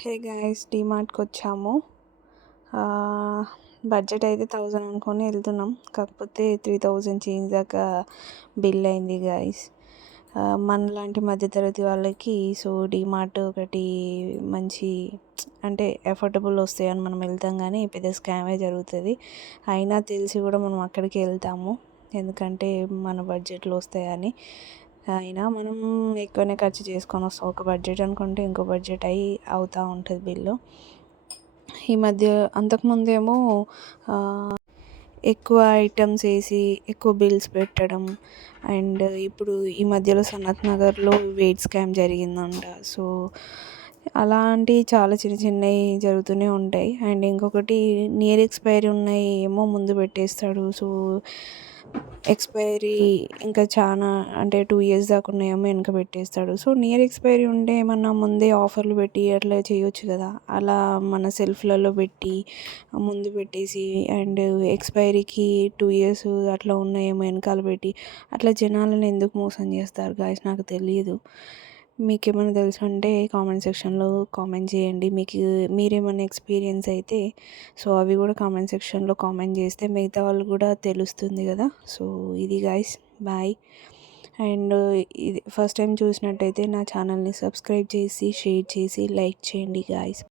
Hey guys, డీమార్ట్కి వచ్చాము. Budget అయితే 1000 అనుకొని వెళ్తున్నాం, కాకపోతే 3000 చేంజ్ దాకా బిల్ అయింది గైస్. మనలాంటి మధ్యతరగతి వాళ్ళకి సో డీమార్ట్ ఒకటి మంచి, అంటే ఎఫోర్డబుల్ వస్తాయని మనం వెళ్తాం, కానీ పెద్ద స్కామే జరుగుతుంది. అయినా తెలిసి కూడా మనం అక్కడికి వెళ్తాము, ఎందుకంటే మన బడ్జెట్లో వస్తాయని. అయినా మనం ఎక్కువనే ఖర్చు చేసుకొని వస్తాం. ఒక బడ్జెట్ అనుకుంటే ఇంకో బడ్జెట్ అవుతూ ఉంటుంది బిల్లు. ఈ మధ్య అంతకుముందేమో ఎక్కువ ఐటమ్స్ వేసి ఎక్కువ బిల్స్ పెట్టడం, అండ్ ఇప్పుడు ఈ మధ్యలో సనత్ నగర్లో వెయిట్ స్కామ్ జరిగిందంట. సో అలాంటి చాలా చిన్న చిన్నవి జరుగుతూనే ఉంటాయి. అండ్ ఇంకొకటి, నియర్ ఎక్స్పైరీ ఉన్నాయి ఏమో ముందు పెట్టేస్తాడు. సో ఎక్స్పైరీ ఇంకా చాలా, అంటే 2 years దాకా ఉన్నాయేమో వెనక పెట్టేస్తాడు. సో నియర్ ఎక్స్పైరీ ఉంటే ఏమన్నా ముందే ఆఫర్లు పెట్టి అట్లా చేయొచ్చు కదా. అలా మన సెల్ఫ్లలో పెట్టి ముందు పెట్టేసి, అండ్ ఎక్స్పైరీకి 2 years అట్లా ఉన్నాయేమో వెనకాల పెట్టి, అట్లా జనాలను ఎందుకు మోసం చేస్తారు గాయస్, నాకు తెలియదు. మీకేమైనా తెలుసు అంటే కామెంట్ సెక్షన్లో కామెంట్ చేయండి. మీరేమైనా ఎక్స్పీరియన్స్ అయితే సో అవి కూడా కామెంట్ సెక్షన్లో కామెంట్ చేస్తే మిగతా వాళ్ళు కూడా తెలుస్తుంది కదా. సో ఇది గాయస్, బాయ్. అండ్ ఇది ఫస్ట్ టైం చూసినట్టయితే నా ఛానల్ని సబ్స్క్రైబ్ చేసి, షేర్ చేసి, లైక్ చేయండి గాయస్.